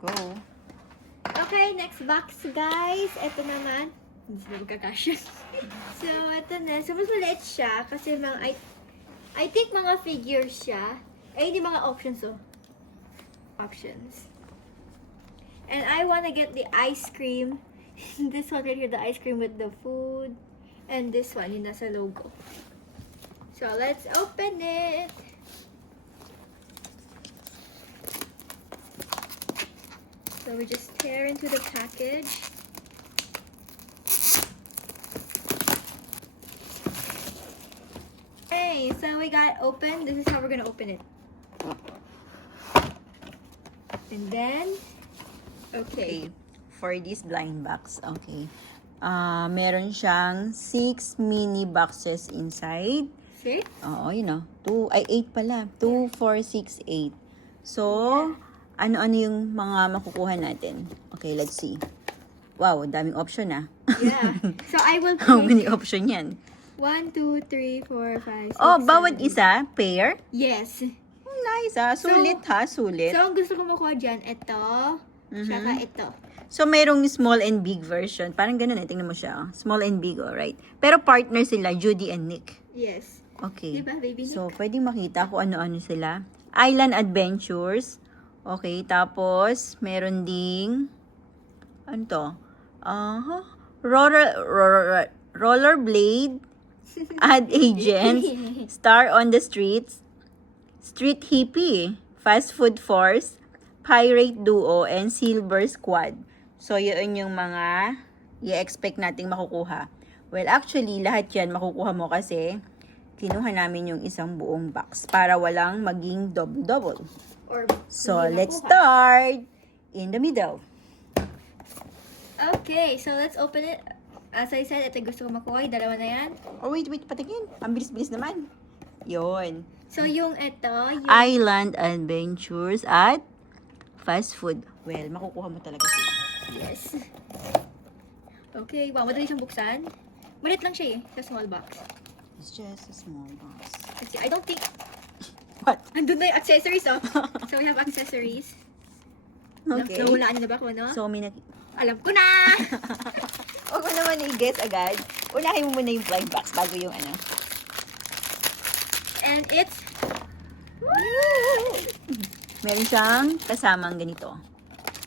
Go. Okay, next box, guys. Ito naman. Hindi sila magkakasya. So, ito na. So, mas maliit siya kasi I think mga figures siya. Ay, hindi mga options, oh. Options. And I wanna get the ice cream. This one right here, the ice cream with the food. And this one, yung nasa logo. So, let's open it. So, we just tear into the package. Okay, so we got open. This is how we're gonna open it. And then, okay. For this blind box, okay. Meron siyang 6 mini boxes inside. See? Oo, yun know. 8 pala. 2, 4, 6, 8. So, ano-ano yung mga makukuha natin? Okay, let's see. Wow, daming option ah. Yeah. So I will How pick many option yan? 1, 2, 3, 4, 5, 6, Oh, bawat 7. isa, pair? Yes. Nice ah. Sulit ha, sulit. So, ang gusto ko makuha dyan, ito, tsaka ito. So, mayroong small and big version. Parang ganun eh. Tingnan mo siya. Oh. Small and big, alright. Pero partner sila, Judy and Nick. Yes. Okay. Diba, baby Nick? So, pwedeng makita kung ano-ano sila. Island Adventures. Okay, tapos, meron ding, ano to? Rollerblade, Ad Agents, Star on the Streets, Street Hippie, Fast Food Force, Pirate Duo, and Silver Squad. So, yun yung mga i-expect nating makukuha. Well, actually, lahat yan makukuha mo kasi kinuha namin yung isang buong box para walang maging double-double. Or, So, hindi let's makuha. start in the middle. Okay, so let's open it. As I said, ito gusto ko makuha. Yung dalawa na yan. Oh, wait, patingin. Ang bilis-bilis naman. Yun. So, yung ito, yung... Island Adventures at Fast Food. Well, makukuha mo talaga sila. Yes. Okay, wow, madali siyang buksan. Malit lang siya eh, sa small box. It's just a small box. Let's see, I don't think... What? Andun na yung accessories, oh. So, we have accessories. Okay. Nahulaan niyo na ba kung ano? So, Alam ko na! Huwag mo naman i-guess agad. Unahin mo muna yung blind box bago yung ano. And it's... Meron siyang kasamang ganito.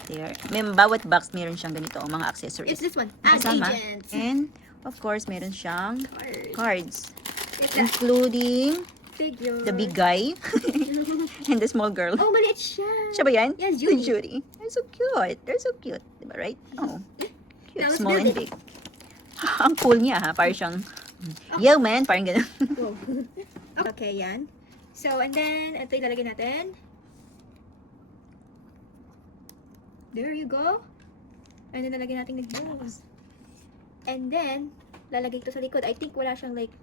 There. Bawat box meron siyang ganito, mga accessories. It's this one. Ad Kasama. Agents. And, of course, meron siyang Cards. cards. It's a Including figure. the big guy and the small girl. Oh, maliit siya. Siya ba yan? Yes, Judy. Judy. They're so cute. They're so cute. Diba, right? Oh. Cute. Now, let's Small build and it. big. Ang cool niya ha. Parang siyang, yo man, parang ganun. Whoa. Okay, yan. So, and then, ito ilalagay natin. There you go. And then, lalagay natin nag-bows. And then, lalagay ito sa likod. I think wala siyang like,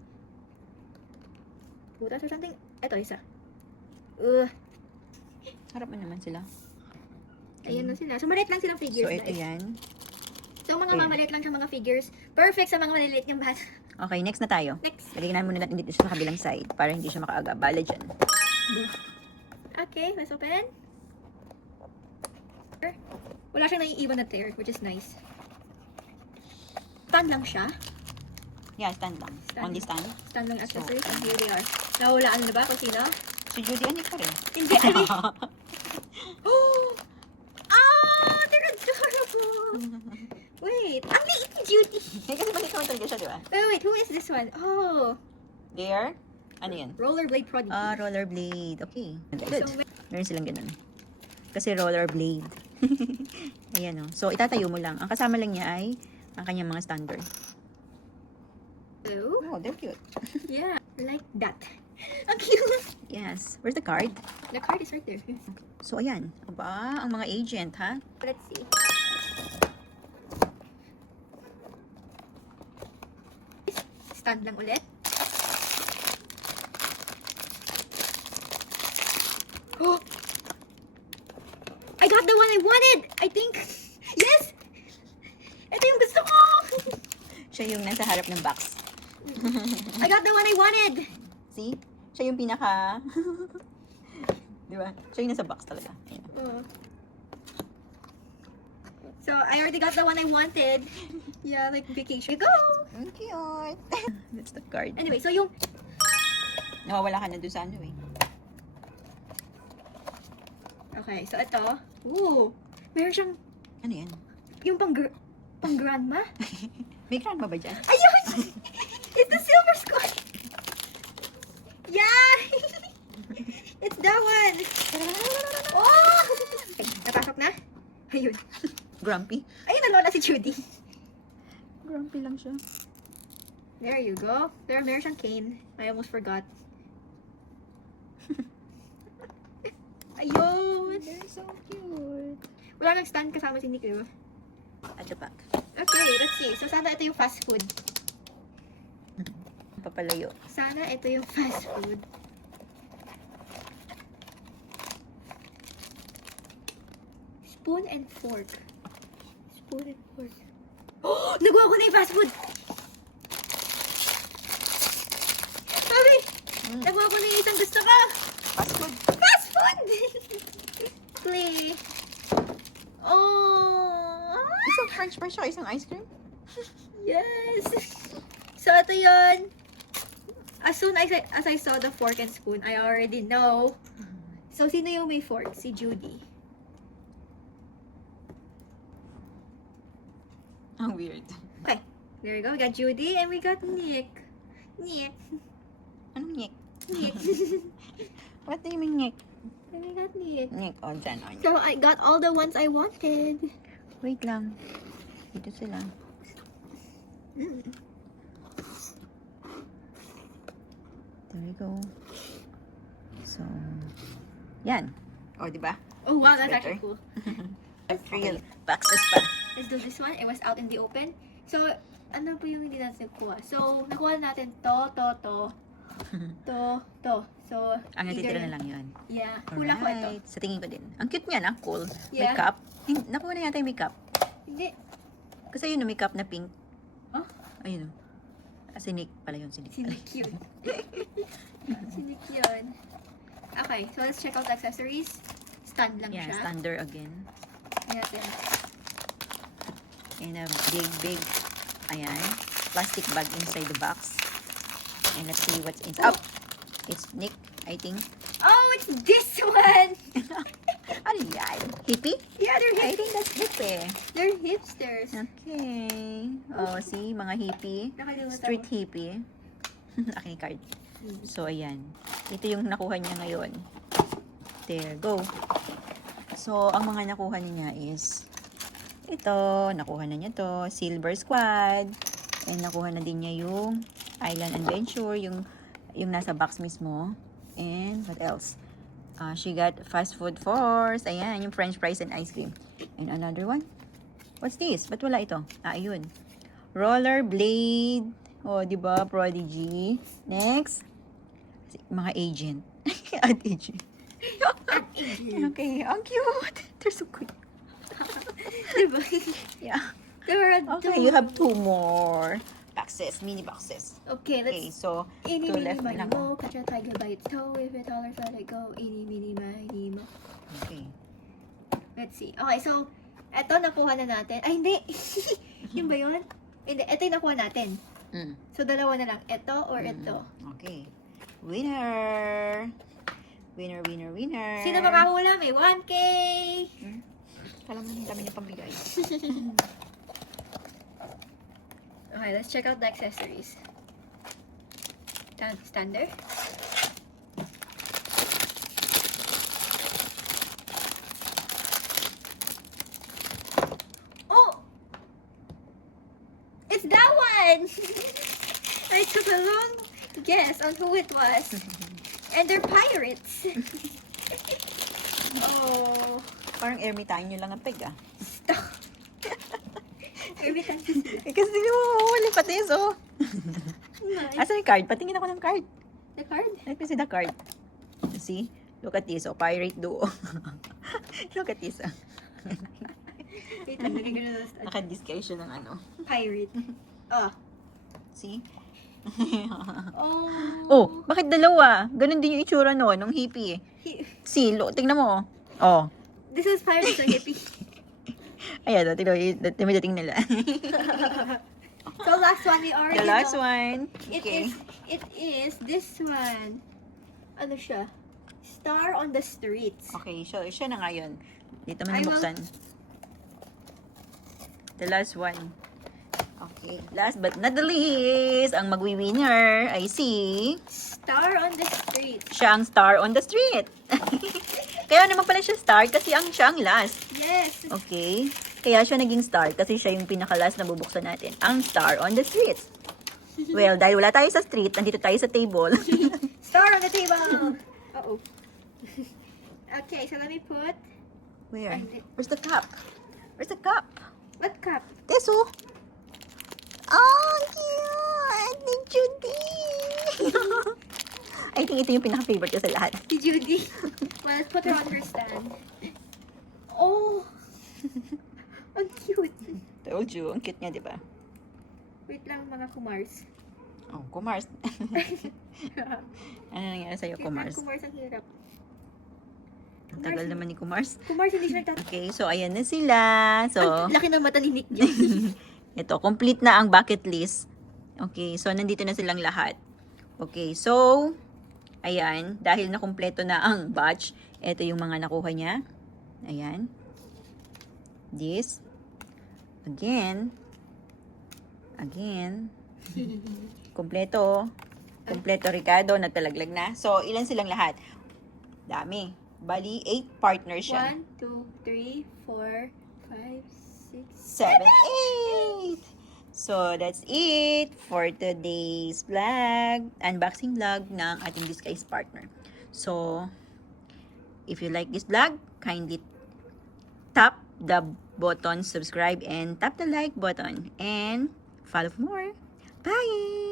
butas or something. Ito, isa. Harap mo naman sila. Ayan na sila. So, maliit lang silang figures, So, ito guys. yan. So, mga Ayan. mamaliit lang sa mga figures. Perfect sa mga maliliit yung bata. Okay, next na tayo. Next. Lagyan muna natin dito sa kabilang side para hindi siya makaaga. Bala dyan. Okay, let's open. Wala siyang naiiwan na tear, which is nice. Stand lang siya. Yeah, stand lang. Stand. Only stand. Stand lang accessories. And here they are. Nahulaan na ba kung sino? Si Judy, ano pa rin? Hindi, ali. Oh! Ah! They're adorable! Wait, ang liit ni Judy. Kasi maliit naman talaga siya, di ba? Wait, who is this one? Oh! There? Ano yan? Rollerblade Prodigy. Rollerblade. Okay. Okay, Good. so, Meron silang ganun. Kasi rollerblade. Ayan o. So, itatayo mo lang. Ang kasama lang niya ay ang kanyang mga standard. so, Oh, they're cute. yeah, like that. Ang cute! Yes. Where's the card? The card is right there. So, ayan. Aba, ang mga agent, ha? Let's see. Stand lang ulit. Oh! I got the one I wanted! I think. Yes! Ito yung gusto ko! Siya yung nasa harap ng box. I got the one I wanted! See? Siya yung pinaka... Di ba? Siya yung nasa box talaga. Ayan. So, I already got the one I wanted. Yeah, like vacation. Go! Ang cute. That's the card. Anyway, so yung... Nawawala ka na doon sa ano eh. Okay, so ito. Ooh! Meron siyang... Ano yan? Yung pang grandma? May grandma ba dyan? Ayun! It's the silver squad! Yeah! It's that one! Oh! Ay, napasok na? Ayun. Grumpy? Ayun na lola si Judy. Grumpy lang siya. There you go. Meron siyang cane. I almost forgot. Ayun! They're so cute. Wala nang stand kasama si Nico. At the back. Okay, let's see. So, sana ito yung fast food. Papalayo. Sana ito yung fast food. Spoon and fork. Spoon and fork. Oh! Nagawa ko na yung fast food! Sabi! Nagawa ko na yung isang gusto ko! Fast food. Fast food! Clay. Oh! Isang french fries siya, isang ice cream. Yes! So, ito yun. As soon as I saw the fork and spoon, I already know. So, sino yung may fork? Si Judy. Ang weird. Okay. There we go. We got Judy and we got Nick. Nick. Anong nyek? Nick. What do you mean nyek? And we got Nick. Nyek, oh dyan, oh. So, I got all the ones I wanted. Wait lang. Dito sila. There we go. So, yan. O, di ba? Oh, wow. That's Better. actually cool. Real boxes pa. Let's do this one. It was out in the open. So, ano po yung hindi natin nakuha? So, nakuha natin to. So, Ang natitira either- na lang yun. Yeah. Hula ko ito. Alright. Sa tingin ko din. Ang cute niya na. Cool. Yeah. May cup. Nakuha na yata yung may cup. Hindi. Kasi yun, may cup na pink. Huh? Ayun o. Si Nick pala yun. Si Nick. Si Nick yun. Si Nick yun. Okay, so let's check out the accessories. Stand lang Yeah, siya. stander again. Ayan. And a big, ayan, plastic bag inside the box. And let's see what's inside. Oh! It's Nick, I think. Oh, it's this one! Ano yan? Hippie? Yeah, they're I think that's hippie. They're hipsters. Okay. Oh, see, mga hippie. Nakalimutan Street ko. hippie. Aking card. So, ayan. Ito yung nakuha niya ngayon. There, go. So, ang mga nakuha niya is ito, nakuha na niya to, Silver Squad. And nakuha na din niya yung Island Adventure, yung nasa box mismo. And what else? She got Fast Food Force. Ayan, yung French fries and ice cream. And another one. What's this? Ba't wala ito? Ayun. Rollerblade. Oh, di ba? Prodigy. Next. Mga agent. Ad agent. Okay, ang cute. They're so cute. Diba? Yeah. There are Okay, you have 2 more boxes, mini boxes. Okay, Okay, let's... so, Eeny, 2 meeny, left miny, na. mo. Catch a tiger by its toe. If it hollers, let it go. Eeny, meeny, miny, mo. Okay. Let's see. Okay, so, eto nakuha na natin. Ay, hindi. Yun ba yun? Hindi, eto yung nakuha natin. Mm. So, dalawa na lang. Ito or ito. Okay. Winner! Winner, winner, winner! Sino makahula? May 1K! Kala mo yung dami niya pambigay. Okay, let's check out the accessories. Stander. Oh! It's that one! I took a long guess on who it was. And they're pirates. Oh. Parang ermitain nyo lang ang peg, ah. Every time. Eh, kasi hindi mo huli pati, so. Nice. Asan yung card? Patingin ako ng card. The card? Let me see the card. See? Look at this. Oh, pirate duo. Look at this. Wait lang, lagay ko na lang. Naka-disguise siya ng ano. Pirate. Oh. See? Oh. Oh, bakit dalawa? Ganon din yung itsura no, nung hippie. He- See, tingnan mo. Oh. This is Pirates of Hippie. Ayan, tinidating nila. So last one we already The last know. one. It is this one. Ano siya? Star on the Streets. Okay, so siya na ngayon. Dito mo I will- nabuksan. The last one. Okay, last but not the least, ang magwi-winner ay si... Star on the Streets. Siya ang star on the street. Kaya naman pala siya star kasi siya ang last. Yes. Okay. Kaya siya naging star kasi siya yung pinaka-last na bubuksan natin. Ang star on the streets. Well, dahil wala tayo sa street, nandito tayo sa table. Star on the table. Uh-oh. Okay, so let me put... Where? Where's the cup? Where's the cup? What cup? Teso. Oh, cute! Ni Judy! I think ito yung pinaka-favorite ko sa lahat. Si Judy. Well, let's put her on her stand. Oh! Ang cute. Told you, ang cute niya, di ba? Wait lang mga kumars. Oh, Kumars. Ano nangyari sa'yo, Kumars? Kumars ang hirap. Ang tagal naman ni Kumars. Kumars hindi siya nagtatanong. Okay, so ayan na sila. So, Ang laki ng matalinik niya. ito, complete na ang bucket list. Okay, so nandito na silang lahat. Okay, so, ayan, dahil nakumpleto na ang batch, ito yung mga nakuha niya. Ayan. This. Again. Kompleto. Kompleto Ricardo, nagtalaglag na. So, ilan silang lahat? Dami. Bali, 8 partners siya. 1, 2, 3, 4, 5, 6, 7, 8. So, that's it for today's vlog. Unboxing vlog ng ating disguise partner. So, if you like this vlog, kindly tap the button subscribe and tap the like button and follow for more. Bye!